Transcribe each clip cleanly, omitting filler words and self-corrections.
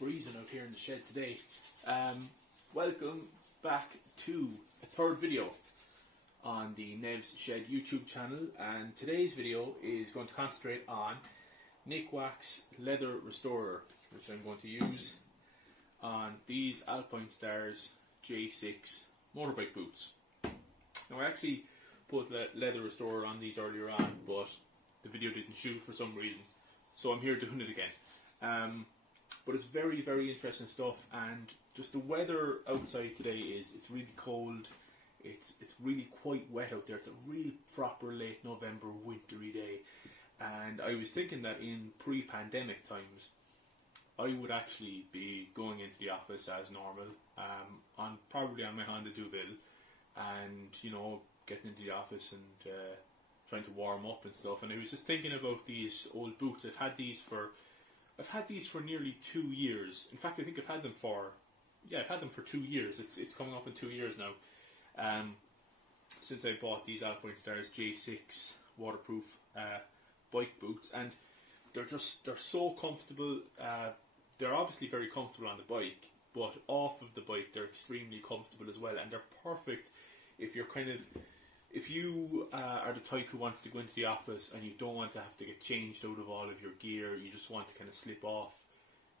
freezing out here in the shed today. Welcome back to a third video on the Nev's Shed YouTube channel, and today's video is going to concentrate on Nikwax Leather Restorer, which I'm going to use on these Alpinestars J6 motorbike boots. Now I actually put the Leather Restorer on these earlier on, but the video didn't shoot for some reason, so I'm here doing it again. But it's very, very interesting stuff, and just the weather outside today it's really cold. It's really quite wet out there. It's a real proper late November wintry day, and I was thinking that in pre-pandemic times I would actually be going into the office as normal, probably on my Honda Duville, and getting into the office and trying to warm up and stuff. And I was just thinking about these old boots. I've had these for nearly 2 years. In fact, I think I've had them for 2 years. It's coming up in 2 years now. Since I bought these Alpinestars J6 waterproof bike boots, and they're so comfortable. They're obviously very comfortable on the bike, but off of the bike they're extremely comfortable as well, and they're perfect if you are the type who wants to go into the office and you don't want to have to get changed out of all of your gear. You just want to kind of slip off,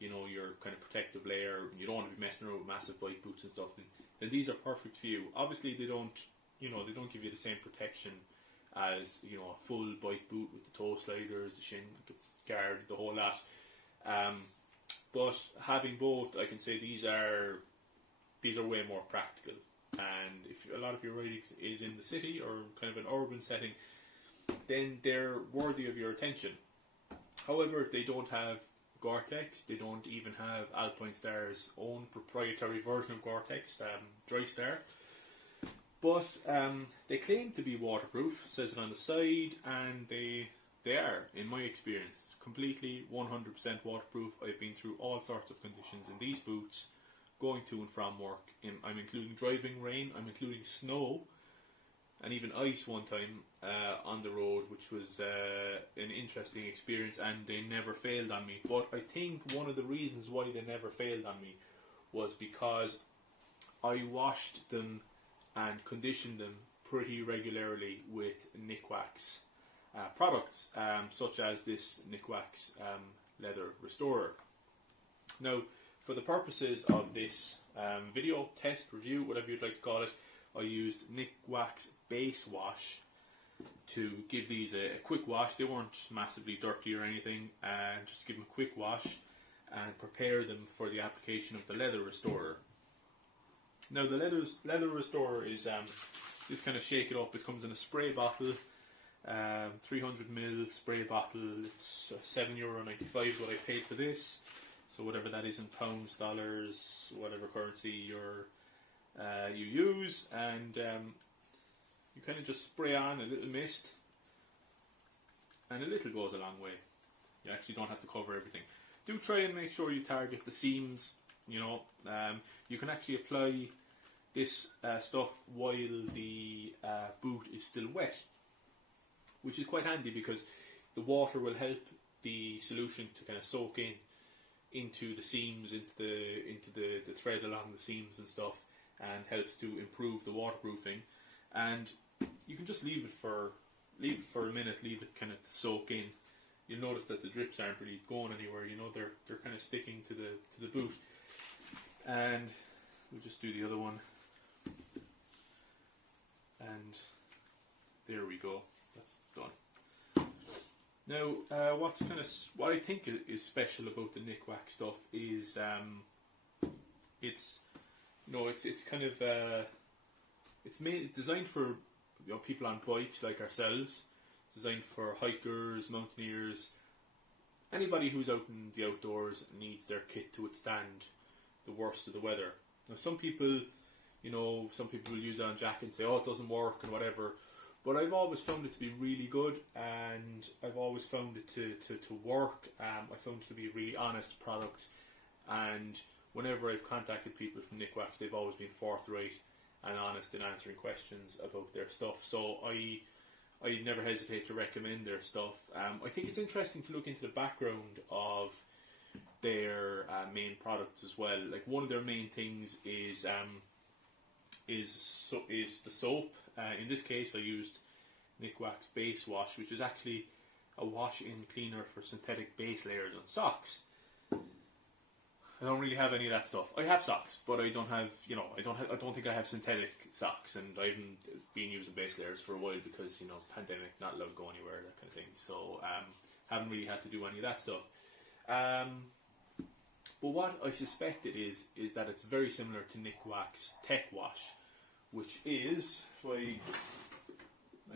your kind of protective layer. You don't want to be messing around with massive bike boots and stuff. Then these are perfect for you. Obviously, they don't give you the same protection as a full bike boot with the toe sliders, the shin guard, the whole lot. But having both, I can say these are way more practical. And if a lot of your riding is in the city or kind of an urban setting, then they're worthy of your attention. However, they don't have Gore-Tex. They don't even have Alpinestars' own proprietary version of Gore-Tex, DryStar. But they claim to be waterproof, says it on the side, and they are, in my experience, completely 100% waterproof. I've been through all sorts of conditions in these boots, going to and from work. I'm including driving rain, I'm including snow, and even ice one time on the road, which was an interesting experience, and they never failed on me. But I think one of the reasons why they never failed on me was because I washed them and conditioned them pretty regularly with Nikwax products, such as this Nikwax Leather Restorer. Now, for the purposes of this video, test, review, whatever you'd like to call it, I used Nikwax Base Wash to give these a quick wash. They weren't massively dirty or anything, and just give them a quick wash and prepare them for the application of the Leather Restorer. Now the Leather Restorer is just kind of shake it up. It comes in a spray bottle, 300ml spray bottle. It's €7.95 is what I paid for this. So whatever that is in pounds, dollars, whatever currency you use, and you kind of just spray on a little mist, and a little goes a long way. You actually don't have to cover everything. Do try and make sure you target the seams. You can actually apply this stuff while the boot is still wet, which is quite handy because the water will help the solution to kind of soak into the seams, into the thread along the seams and stuff, and helps to improve the waterproofing. And you can just leave it for a minute, leave it kind of to soak in. You'll notice that the drips aren't really going anywhere. They're kind of sticking to the boot. And we'll just do the other one. And there we go. That's done. Now, what I think is special about the Nikwax stuff is it's kind of it's designed for people on bikes like ourselves. It's designed for hikers, mountaineers, anybody who's out in the outdoors and needs their kit to withstand the worst of the weather. Now, some people will use it on jacket and say, "Oh, it doesn't work" and whatever. But I've always found it to be really good, and I've always found it to work. I found it to be a really honest product, and whenever I've contacted people from Nikwax, they've always been forthright and honest in answering questions about their stuff. So I never hesitate to recommend their stuff. I think it's interesting to look into the background of their main products as well. Like one of their main things is the soap. In this case, I used Nikwax Base Wash, which is actually a wash-in cleaner for synthetic base layers on socks. I don't really have any of that stuff. I have socks, but I don't have, I don't think I have synthetic socks, and I haven't been using base layers for a while because, pandemic, not allowed to go anywhere, that kind of thing. So, haven't really had to do any of that stuff. But what I suspect it is that it's very similar to Nikwax Tech Wash, which is, I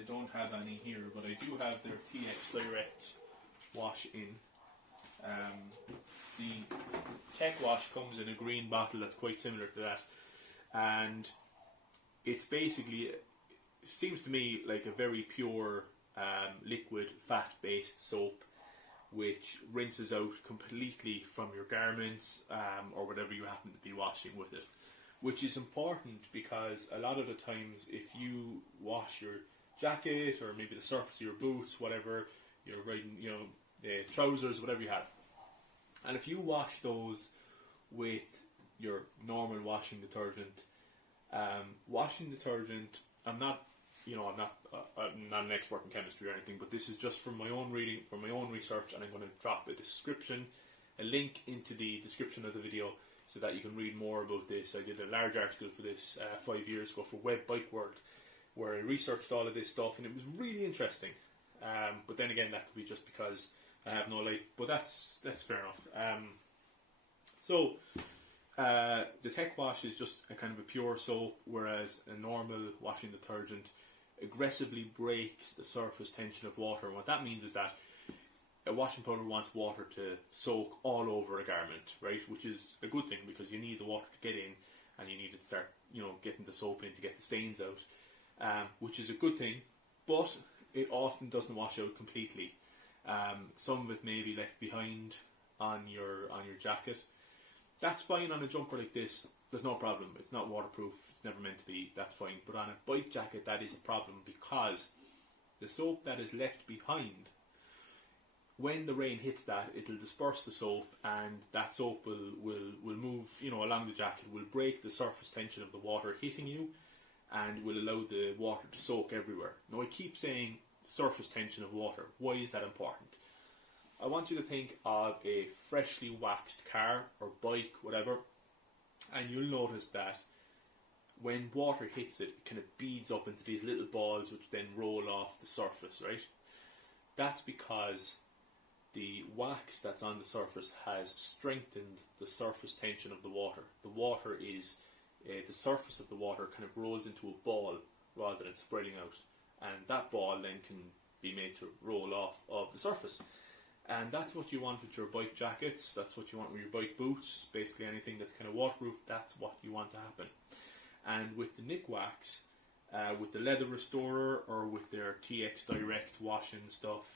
don't have any here, but I do have their TX Direct Wash in. The Tech Wash comes in a green bottle that's quite similar to that, and it's basically, seems to me like a very pure liquid fat-based soap, which rinses out completely from your garments or whatever you happen to be washing with it, which is important because a lot of the times if you wash your jacket or maybe the surface of your boots, whatever you're riding, the trousers, whatever you have, and if you wash those with your normal washing detergent, I'm not an expert in chemistry or anything, but this is just from my own reading, from my own research, and I'm going to drop a link into the description of the video so that you can read more about this. I did a large article for this 5 years ago for Web Bike World, where I researched all of this stuff, and it was really interesting. But then again, that could be just because I have no life, but that's fair enough. So the Tech Wash is just a kind of a pure soap, whereas a normal washing detergent aggressively breaks the surface tension of water. And what that means is that a washing powder wants water to soak all over a garment, right? Which is a good thing because you need the water to get in, and you need it to start, getting the soap in to get the stains out, which is a good thing. But it often doesn't wash out completely. Some of it may be left behind on your jacket. That's fine on a jumper like this. There's no problem. It's not waterproof. It's never meant to be. That's fine. But on a bike jacket, that is a problem because the soap that is left behind, when the rain hits that, it'll disperse the soap, and that soap will move, along the jacket, will break the surface tension of the water hitting you, and will allow the water to soak everywhere. Now, I keep saying surface tension of water. Why is that important? I want you to think of a freshly waxed car or bike, whatever, and you'll notice that when water hits it, it kind of beads up into these little balls which then roll off the surface, right? That's because the wax that's on the surface has strengthened the surface tension of the water. The water is, the surface of the water kind of rolls into a ball rather than spreading out, and that ball then can be made to roll off of the surface. And that's what you want with your bike jackets, that's what you want with your bike boots, basically anything that's kind of waterproof, that's what you want to happen. And with the Nikwax, with the Leather Restorer or with their TX Direct washing stuff,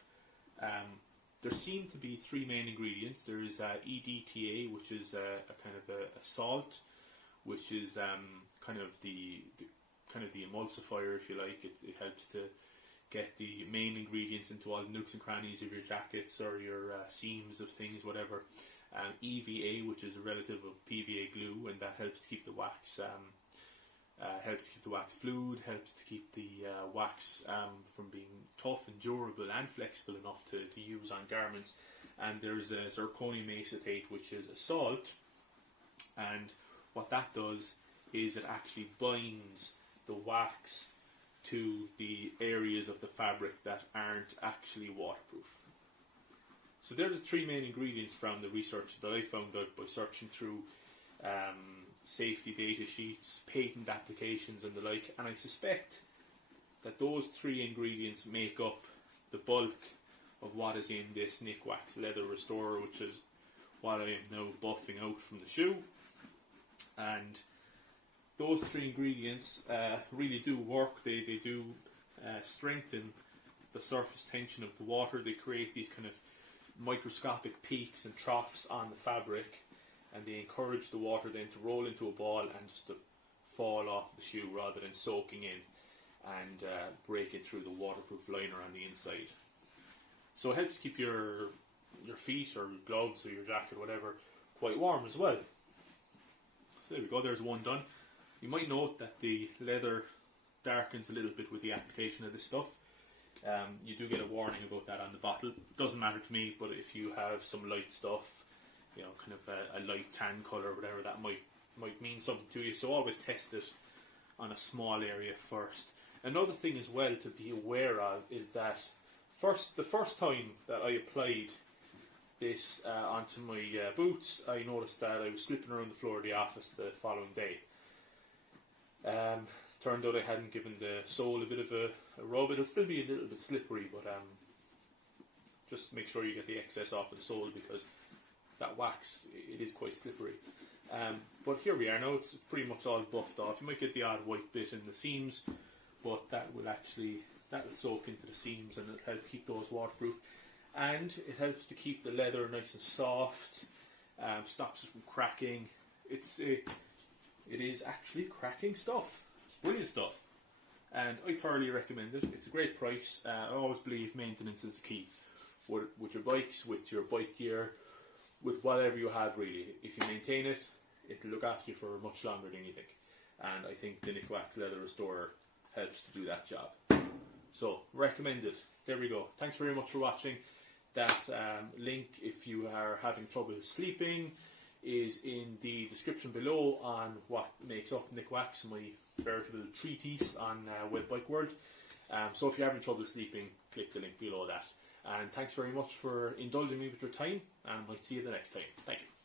there seem to be three main ingredients. There is EDTA, which is a kind of a salt, which is kind of the emulsifier, if you like. It helps to get the main ingredients into all the nooks and crannies of your jackets or your seams of things, whatever. EVA, which is a relative of PVA glue, and that helps to keep the wax fluid, helps to keep the wax from being tough and durable and flexible enough to use on garments. And there's a zirconium acetate, which is a salt, and what that does is it actually binds the wax to the areas of the fabric that aren't actually waterproof. So they're the three main ingredients from the research that I found out by searching through safety data sheets, patent applications and the like, and I suspect that those three ingredients make up the bulk of what is in this Nikwax Leather Restorer, which is what I am now buffing out from the shoe. And those three ingredients really do work. They do strengthen the surface tension of the water. They create these kind of microscopic peaks and troughs on the fabric, and they encourage the water then to roll into a ball and just to fall off the shoe rather than soaking in and breaking through the waterproof liner on the inside. So it helps keep your feet or your gloves or your jacket, whatever, quite warm as well. So there we go, there's one done. You might note that the leather darkens a little bit with the application of this stuff. You do get a warning about that on the bottle. Doesn't matter to me, but if you have some light stuff, you know, kind of a light tan colour or whatever, that might mean something to you. So always test it on a small area first. Another thing as well to be aware of is that the first time that I applied this onto my boots, I noticed that I was slipping around the floor of the office the following day. Turned out I hadn't given the sole a bit of a rub. It'll still be a little bit slippery, but just make sure you get the excess off of the sole, because that wax, it is quite slippery. But here we are now, it's pretty much all buffed off. You might get the odd white bit in the seams, but that'll soak into the seams and it'll help keep those waterproof. And it helps to keep the leather nice and soft, stops it from cracking. It is actually cracking stuff. Brilliant stuff. And I thoroughly recommend it. It's a great price. I always believe maintenance is the key. With your bikes, with your bike gear, with whatever you have really. If you maintain it, it'll look after you for much longer than you think. And I think the Nikwax Leather Restorer helps to do that job. So, recommended. There we go. Thanks very much for watching. That link, if you are having trouble sleeping, is in the description below on what makes up Nikwax, my veritable treatise on Web Bike World. So if you're having trouble sleeping, click the link below that. And thanks very much for indulging me with your time, and I might see you the next time. Thank you.